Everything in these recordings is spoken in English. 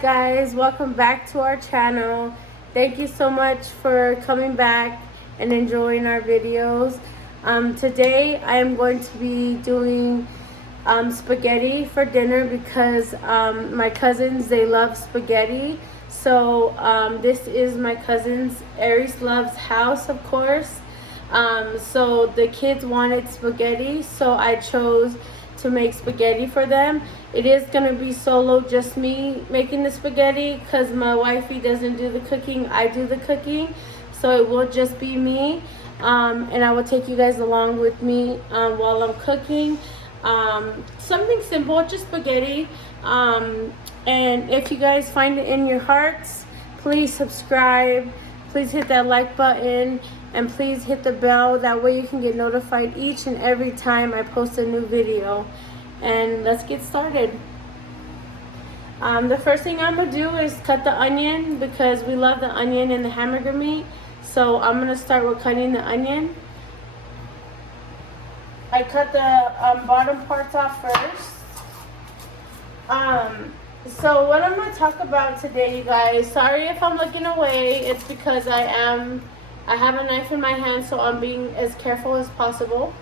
guys, welcome back to our channel. Thank you so much for coming back and enjoying our videos. Today I am going to be doing spaghetti for dinner because my cousins, they love spaghetti. So this is my cousin's, Aries Love's house, of course. So the kids wanted spaghetti, so I chose to make spaghetti for them. It is gonna be solo, just me making the spaghetti because my wifey doesn't do the cooking, I do the cooking. So it will just be me, and I will take you guys along with me while I'm cooking. Something simple, just spaghetti. And if you guys find it in your hearts, please subscribe, please hit that like button, and please hit the bell. That way you can get notified each and every time I post a new video. And let's get started. The first thing I'm gonna do is cut the onion because we love the onion in the hamburger meat. So I'm gonna start with cutting the onion. I cut the bottom parts off first. So what I'm gonna talk about today, you guys, sorry if I'm looking away, it's because I have a knife in my hand, so I'm being as careful as possible.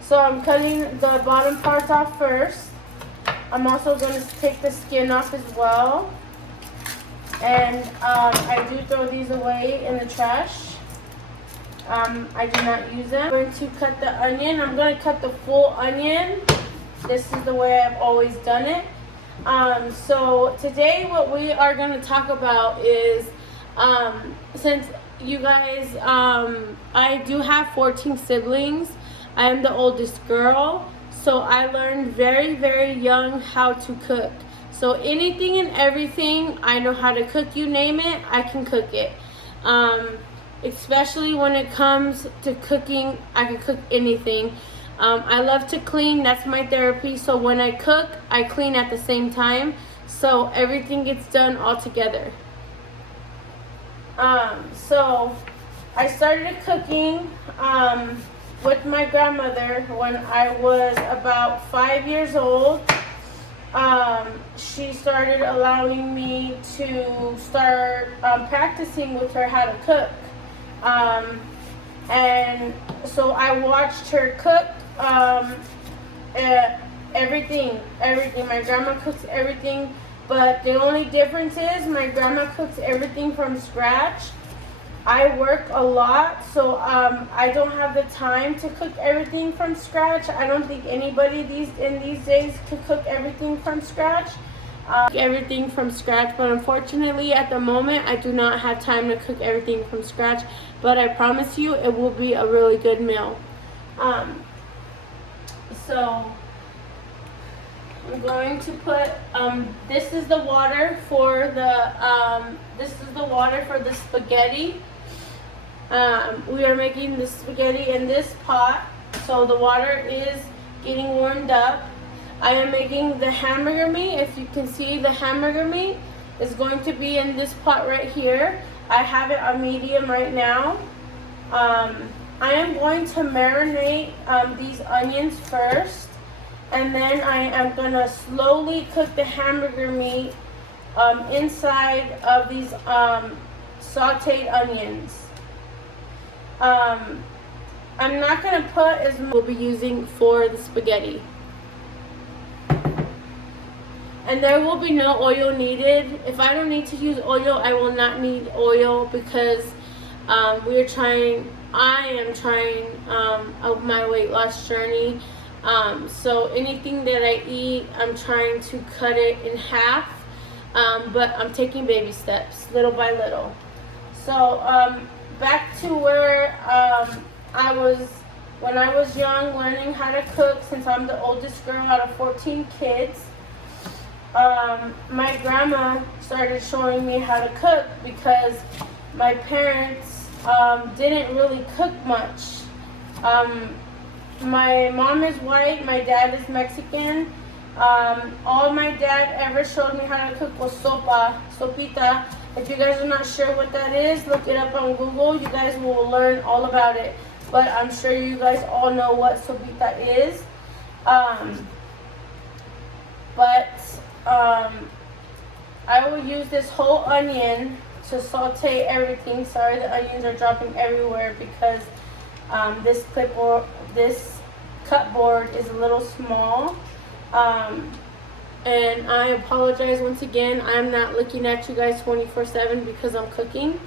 So I'm cutting the bottom parts off first. I'm also going to take the skin off as well. And I do throw these away in the trash. I do not use them. I'm going to cut the onion. I'm going to cut the full onion. This is the way I've always done it. So today what we are going to talk about is, since you guys, I do have 14 siblings. I am the oldest girl, so I learned very, very young how to cook. So anything and everything, I know how to cook. You name it, I can cook it. Especially when it comes to cooking, I can cook anything. I love to clean, that's my therapy. So when I cook, I clean at the same time. So everything gets done all together. So I started cooking with my grandmother when I was about 5 years old. She started allowing me to start practicing with her how to cook. And so I watched her cook everything. My grandma cooks everything. But the only difference is my grandma cooks everything from scratch. I work a lot, so I don't have the time to cook everything from scratch. I don't think anybody in these days could cook everything from scratch. But unfortunately at the moment I do not have time to cook everything from scratch. But I promise you it will be a really good meal. So I'm going to put, this is the water for the spaghetti. We are making the spaghetti in this pot, so the water is getting warmed up. I am making the hamburger meat. If you can see, the hamburger meat is going to be in this pot right here. I have it on medium right now. I am going to marinate these onions first. And then I am going to slowly cook the hamburger meat inside of these sauteed onions. I'm not going to put as much we'll be using for the spaghetti. And there will be no oil needed. If I don't need to use oil, I will not need oil because I am trying of my weight loss journey. So anything that I eat, I'm trying to cut it in half, but I'm taking baby steps, little by little. So back to where I was when I was young, learning how to cook, since I'm the oldest girl out of 14 kids. My grandma started showing me how to cook because my parents didn't really cook much. My mom is white, my dad is Mexican. All my dad ever showed me how to cook was sopita. If you guys are not sure what that is, look it up on Google. You guys will learn all about it. But I'm sure you guys all know what sopita is. I will use this whole onion to saute everything. Sorry, the onions are dropping everywhere because this cupboard is a little small. And I apologize once again. I'm not looking at you guys 24/7 because I'm cooking.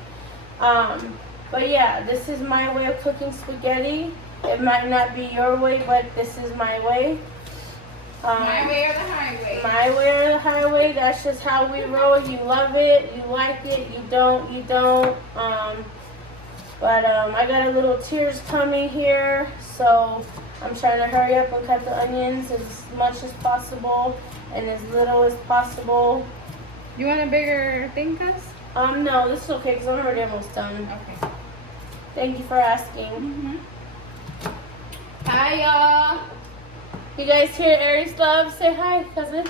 But yeah, this is my way of cooking spaghetti. It might not be your way, but this is my way. My way or the highway. My way or the highway. That's just how we roll. You love it, you like it. You don't, you don't. But I got a little tears coming here, so I'm trying to hurry up and cut the onions as much as possible and as little as possible. You want a bigger thing, Cuz? No, this is okay because I'm already almost done. Okay. Thank you for asking. Mm-hmm. Hi, y'all. You guys hear Ari's love? Say hi, cousin.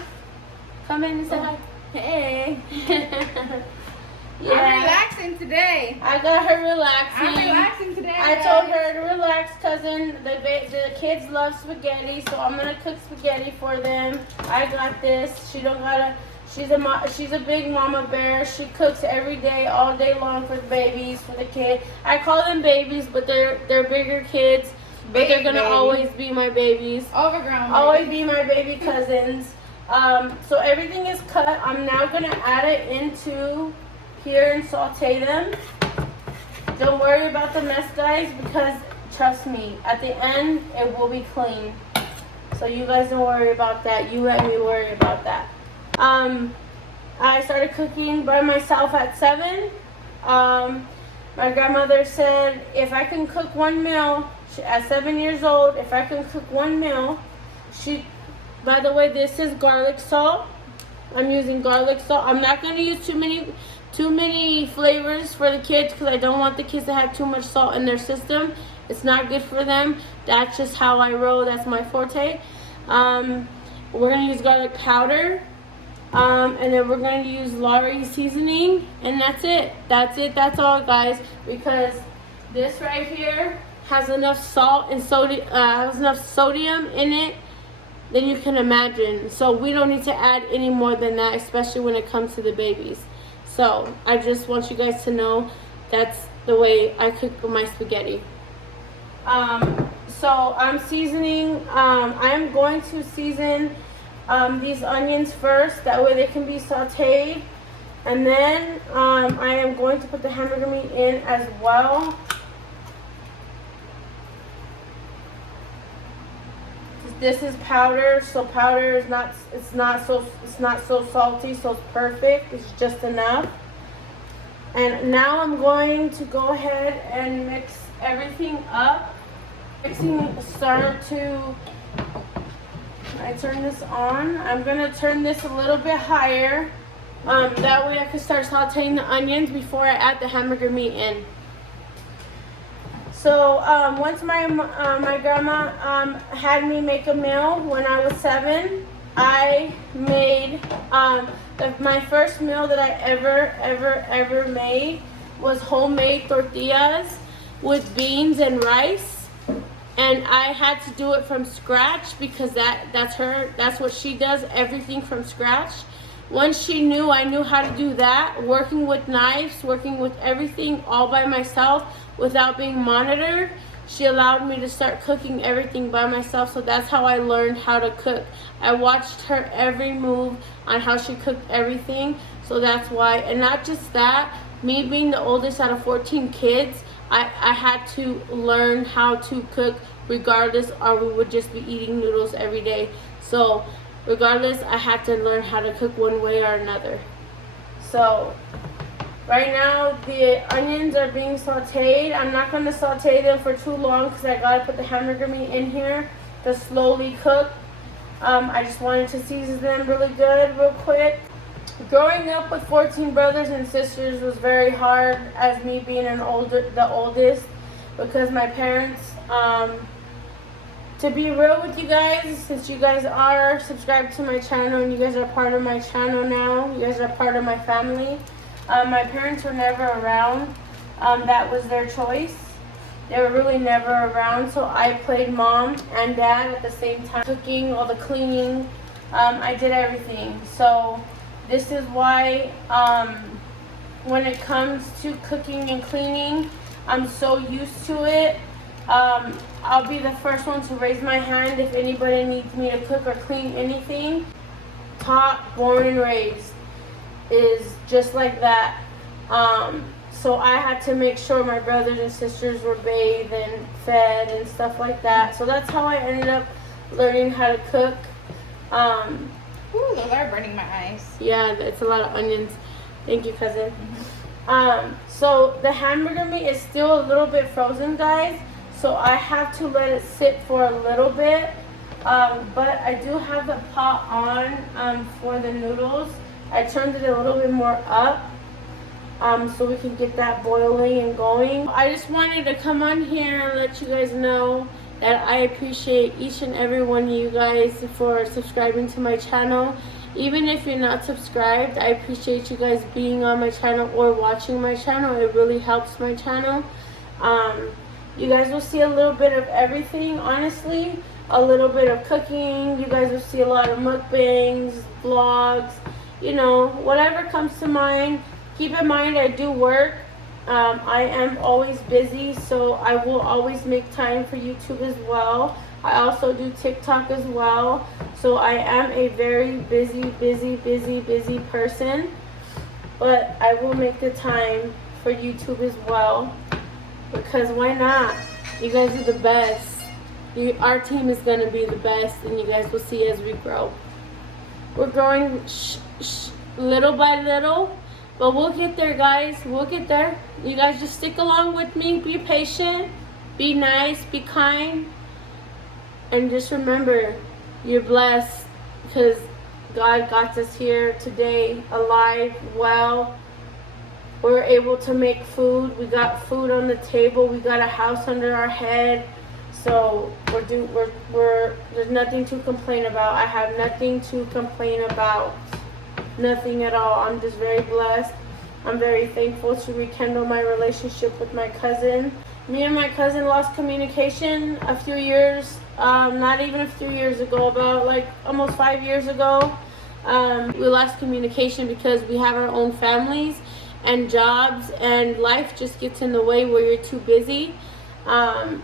Come in and say hi. Hey. Yeah. I'm relaxing today. I got her relaxing. I'm relaxing today. I told her to relax, cousin. The kids love spaghetti, so I'm gonna cook spaghetti for them. I got this. She don't gotta. She's a big mama bear. She cooks every day, all day long for the babies, for the kid. I call them babies, but they're bigger kids. But they're gonna always be my babies. Overgrown. Always be my baby cousins. So everything is cut. I'm now gonna add it into here and saute them. Don't worry about the mess, guys, because trust me, at the end it will be clean. So you guys don't worry about that. You let me worry about that. I started cooking by myself at 7. My grandmother said if I can cook one meal at 7 years old, if I can cook one meal, by the way, this is garlic salt. I'm using garlic salt. I'm not going to use too many flavors for the kids because I don't want the kids to have too much salt in their system. It's not good for them. That's just how I roll. That's my forte. We're going to use garlic powder. And then we're going to use Lawry seasoning. And that's it. That's it. That's all, guys. Because this right here has enough salt and has enough sodium in it than you can imagine. So we don't need to add any more than that, especially when it comes to the babies. So I just want you guys to know that's the way I cook my spaghetti. So I'm seasoning. I'm going to season these onions first. That way they can be sauteed. And then I am going to put the hamburger meat in as well. This is powder, so powder is not so salty, so it's perfect. It's just enough. And now I'm going to go ahead and mix everything up. Mixing started to. I turn this on. I'm gonna turn this a little bit higher. That way I can start sauteing the onions before I add the hamburger meat in. So once my grandma had me make a meal when I was 7, I made my first meal that I ever made was homemade tortillas with beans and rice, and I had to do it from scratch because that's what she does, everything from scratch. Once she knew I knew how to do that, working with knives, working with everything all by myself without being monitored, she allowed me to start cooking everything by myself. So that's how I learned how to cook. I watched her every move on how she cooked everything. So that's why, and not just that, me being the oldest out of 14 kids, I had to learn how to cook regardless, or we would just be eating noodles every day. So regardless, I had to learn how to cook one way or another. So right now the onions are being sauteed. I'm not going to saute them for too long because I got to put the hamburger meat in here to slowly cook. I just wanted to season them really good, real quick. Growing up with 14 brothers and sisters was very hard as me being the oldest, because my parents, to be real with you guys, since you guys are subscribed to my channel and you guys are part of my channel now, you guys are part of my family, my parents were never around. That was their choice. They were really never around, so I played mom and dad at the same time, cooking, all the cleaning. I did everything. So This is why when it comes to cooking and cleaning, I'm so used to it. I'll be the first one to raise my hand if anybody needs me to cook or clean anything. Taught, born and raised is just like that. So I had to make sure my brothers and sisters were bathed and fed and stuff like that. So that's how I ended up learning how to cook. Ooh, those are burning my eyes. Yeah, it's a lot of onions. Thank you, cousin. So the hamburger meat is still a little bit frozen, guys. So I have to let it sit for a little bit. But I do have the pot on for the noodles. I turned it a little bit more up so we can get that boiling and going. I just wanted to come on here and let you guys know that I appreciate each and every one of you guys for subscribing to my channel. Even if you're not subscribed, I appreciate you guys being on my channel or watching my channel. It really helps my channel. You guys will see a little bit of everything, honestly. A little bit of cooking. You guys will see a lot of mukbangs, vlogs, you know, whatever comes to mind. Keep in mind I do work. I am always busy, so I will always make time for YouTube as well. I also do TikTok as well. So I am a very busy person. But I will make the time for YouTube as well. Because why not? You guys are the best. Our team is going to be the best, and you guys will see as we grow. We're growing little by little, but we'll get there, guys. We'll get there. You guys just stick along with me. Be patient. Be nice. Be kind. And just remember, you're blessed because God got us here today, alive, well. We're able to make food. We got food on the table. We got a house under our head. So there's nothing to complain about. I have nothing to complain about. Nothing at all. I'm just very blessed. I'm very thankful to rekindle my relationship with my cousin. Me and my cousin lost communication a few years, not even a few years ago, about like almost 5 years ago. We lost communication because we have our own families and jobs, and life just gets in the way where you're too busy. My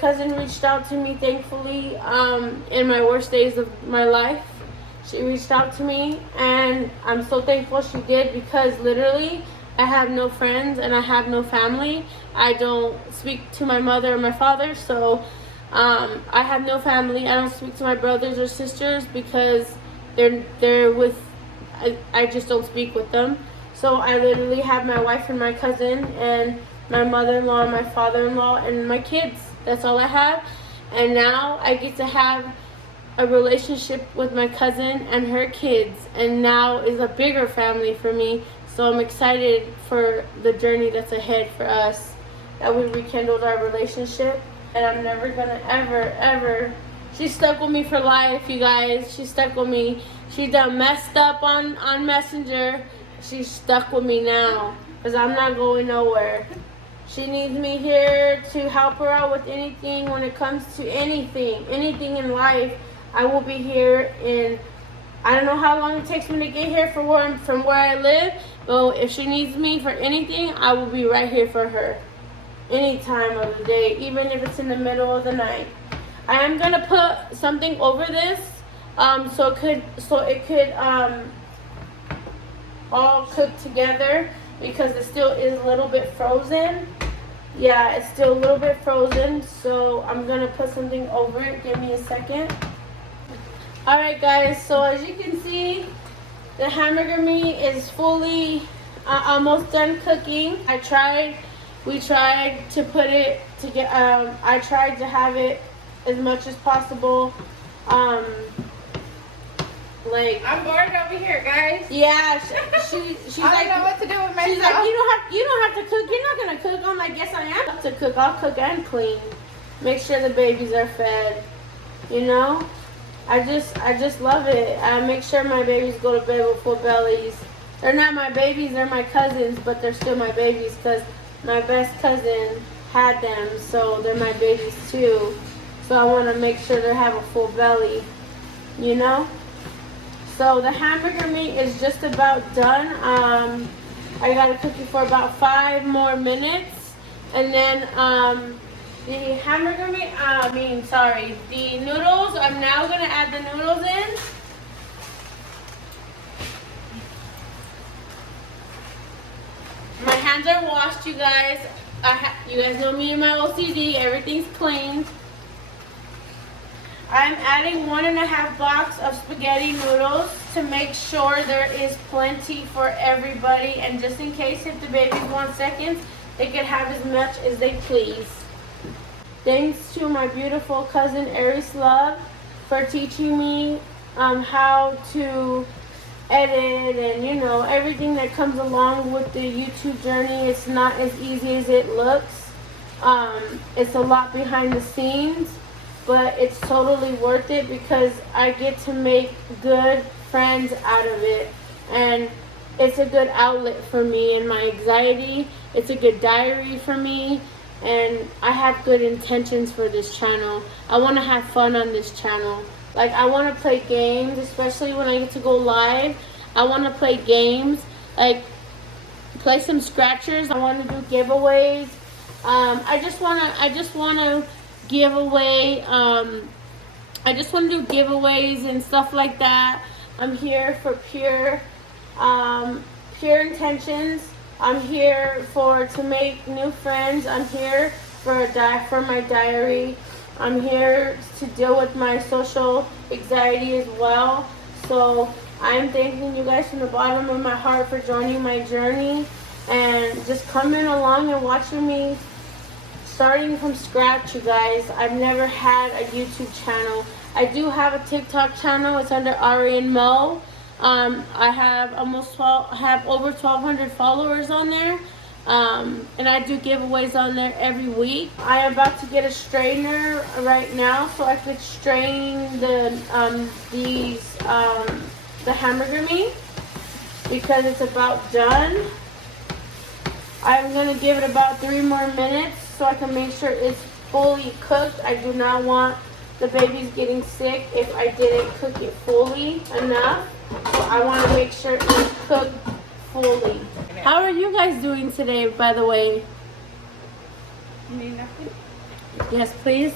cousin reached out to me, thankfully, in my worst days of my life. She reached out to me, and I'm so thankful she did, because literally I have no friends and I have no family. I don't speak to my mother or my father, so I have no family. I don't speak to my brothers or sisters because they're with, I just don't speak with them. So I literally have my wife and my cousin and my mother-in-law and my father-in-law and my kids. That's all I have. And now I get to have a relationship with my cousin and her kids, and now is a bigger family for me. So I'm excited for the journey that's ahead for us, that we rekindled our relationship. And I'm never gonna ever, she's stuck with me for life, you guys. She's stuck with me. She done messed up on Messenger. She's stuck with me now, because I'm not going nowhere. She needs me here to help her out with anything when it comes to anything in life. I will be here in, I don't know how long it takes me to get here from where I live, but if she needs me for anything, I will be right here for her. Any time of the day, even if it's in the middle of the night. I am gonna put something over this, so it could all cook together, because it still is a little bit frozen. Yeah, it's still a little bit frozen, so I'm gonna put something over it. Give me a second. Alright guys, so as you can see, the hamburger meat is fully almost done cooking. We tried to put it to get, I tried to have it as much as possible, like, I'm bored over here, guys. yeah, she's I like, don't know what to do with myself. she's like, you don't have to cook. You're not gonna cook. I'm like, yes I am to cook. I'll cook and clean. Make sure the babies are fed. You know, I just love it. I make sure my babies go to bed with full bellies. They're not my babies. They're my cousins, but they're still my babies because my best cousin had them, so they're my babies too. So I want to make sure they have a full belly. You know. So the hamburger meat is just about done. I gotta cook it for about 5 more minutes, and then the hamburger meat. The noodles. I'm now gonna add the noodles in. My hands are washed, you guys. You guys know me and my OCD. Everything's cleaned. I'm adding 1.5 box of spaghetti noodles to make sure there is plenty for everybody, and just in case if the babies want seconds, they can have as much as they please. Thanks to my beautiful cousin Ari&Mo for teaching me how to edit and everything that comes along with the YouTube journey. It's not as easy as it looks. It's a lot behind the scenes, but it's totally worth it because I get to make good friends out of it, and it's a good outlet for me and my anxiety. It's a good diary for me, and I have good intentions for this channel. I want to have fun on this channel. Like, I want to play games, especially when I get to go live. I want to play games, like play some scratchers. I want to do giveaways. I just want to give away. I just want to do giveaways and stuff like that. I'm here for pure intentions. I'm here to make new friends. I'm here for my diary. I'm here to deal with my social anxiety as well. So I'm thanking you guys from the bottom of my heart for joining my journey and just coming along and watching me starting from scratch, you guys. I've never had a YouTube channel. I do have a TikTok channel. It's under Ari&Mo. I have over 1,200 followers on there. And I do giveaways on there every week. I am about to get a strainer right now so I could strain the hamburger meat because it's about done. I'm gonna give it about 3 more minutes so I can make sure it's fully cooked. I do not want the babies getting sick if I didn't cook it fully enough. So I want to make sure it's cooked fully. How are you guys doing today, by the way? You need nothing? Yes, please.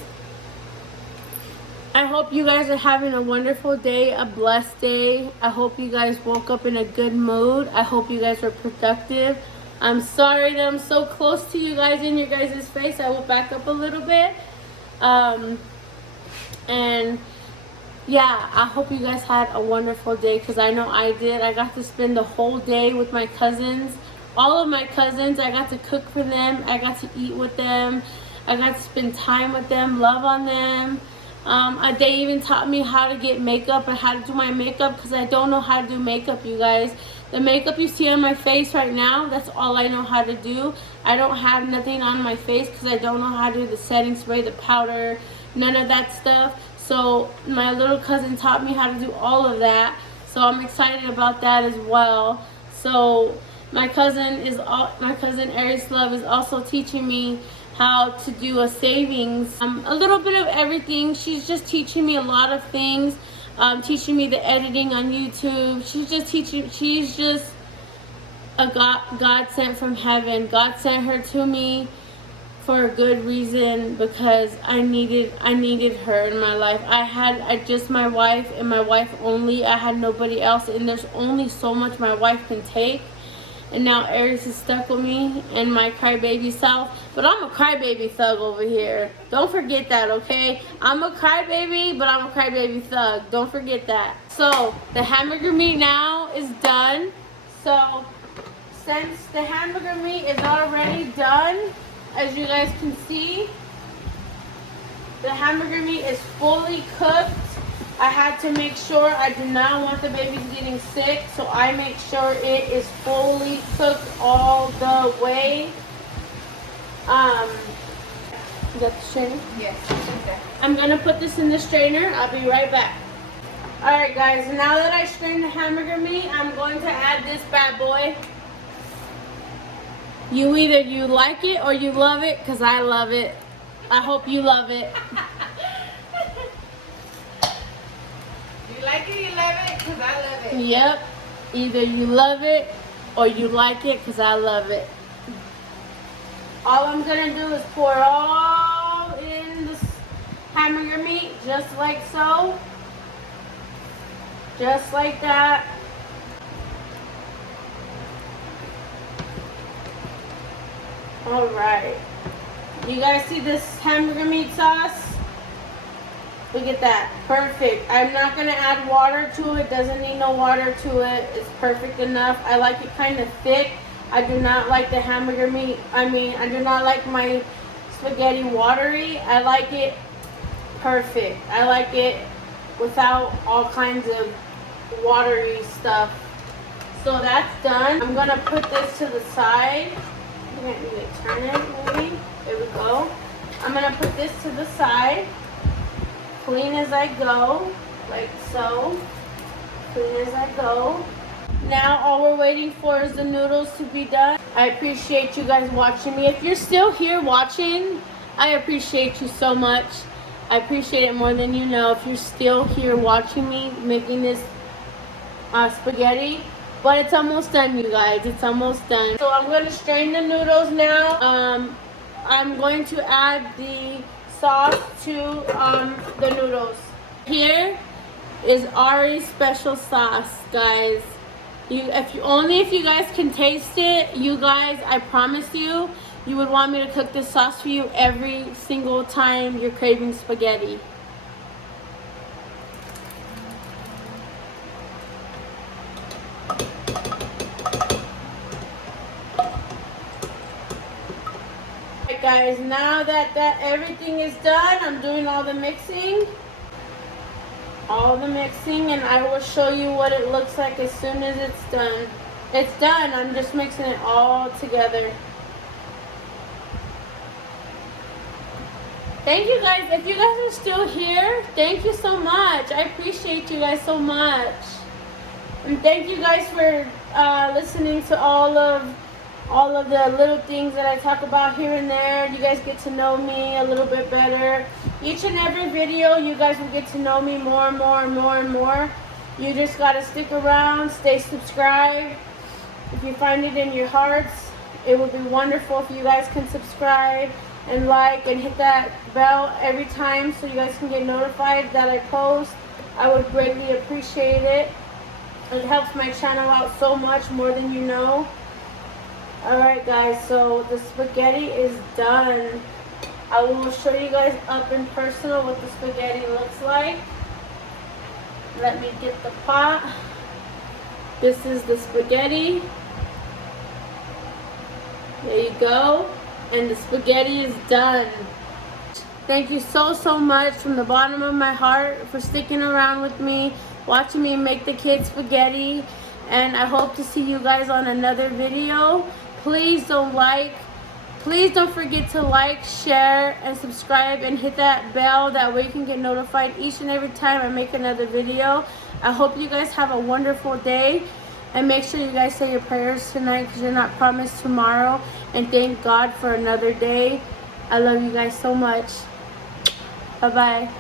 I hope you guys are having a wonderful day, a blessed day. I hope you guys woke up in a good mood. I hope you guys were productive. I'm sorry that I'm so close to you guys in your guys' face. I will back up a little bit. And yeah, I hope you guys had a wonderful day because I know I did. I got to spend the whole day with my cousins. All of my cousins, I got to cook for them. I got to eat with them. I got to spend time with them, love on them. They even taught me how to get makeup and how to do my makeup because I don't know how to do makeup, you guys. The makeup you see on my face right now, that's all I know how to do. I don't have nothing on my face because I don't know how to do the setting spray, the powder, none of that stuff. So my little cousin taught me how to do all of that. So I'm excited about that as well. So my cousin Ari&Mo is also teaching me how to do a savings, a little bit of everything. She's just teaching me a lot of things, teaching me the editing on YouTube. She's just a God sent from heaven. God sent her to me for a good reason because I needed her in my life. I just my wife and my wife only. I had nobody else, and there's only so much my wife can take. And now Aries is stuck with me and my crybaby self. But I'm a crybaby thug over here. Don't forget that, okay? I'm a crybaby, but I'm a crybaby thug. Don't forget that. So the hamburger meat now is done. So since the hamburger meat is already done, as you guys can see, the hamburger meat is fully cooked. I had to make sure I do not want the babies getting sick, so I make sure it is fully cooked all the way. Is that the strainer? Yes, it's okay. I'm gonna put this in the strainer. I'll be right back. Alright guys, now that I strained the hamburger meat, I'm going to add this bad boy. Either you like it or you love it, because I love it. I hope you love it. You like it, you love it, because I love it. Yep. Either you love it or you like it, because I love it. All I'm going to do is pour it all in this hamburger meat, just like so. Just like that. Alright. You guys see this hamburger meat sauce? Look at that. Perfect. I'm not going to add water to it. Doesn't need no water to it. It's perfect enough. I like it kind of thick. I do not like the hamburger meat. I do not like my spaghetti watery. I like it perfect. I like it without all kinds of watery stuff. So that's done. I'm going to put this to the side. I think I need to turn it maybe. There we go. I'm going to put this to the side. Clean as I go, like so. Clean as I go. Now all we're waiting for is the noodles to be done. I appreciate you guys watching me. If you're still here watching, I appreciate you so much. I appreciate it more than you know if you're still here watching me making this spaghetti. But it's almost done, you guys. It's almost done. So I'm going to strain the noodles now. I'm going to add the sauce to the noodles. Here is Ari's special sauce, guys. If you guys can taste it, you guys, I promise you, you would want me to cook this sauce for you every single time you're craving spaghetti. Guys, now that everything is done, I'm doing all the mixing, and I will show you what it looks like as soon as it's done. It's done. I'm just mixing it all together. Thank you guys. If you guys are still here, thank you so much. I appreciate you guys so much, and thank you guys for listening to all of the little things that I talk about here and there. You guys get to know me a little bit better. Each and every video, you guys will get to know me more and more and more and more. You just got to stick around, stay subscribed. If you find it in your hearts, it would be wonderful if you guys can subscribe and like and hit that bell every time so you guys can get notified that I post. I would greatly appreciate it. It helps my channel out so much, more than you know. Alright guys, so the spaghetti is done. I will show you guys up in personal what the spaghetti looks like. Let me get the pot. This is the spaghetti. There you go. And the spaghetti is done. Thank you so much from the bottom of my heart for sticking around with me, watching me make the kids spaghetti. And I hope to see you guys on another video. Please don't forget to like, share, and subscribe, and hit that bell. That way you can get notified each and every time I make another video. I hope you guys have a wonderful day. And make sure you guys say your prayers tonight, because you're not promised tomorrow. And thank God for another day. I love you guys so much. Bye-bye.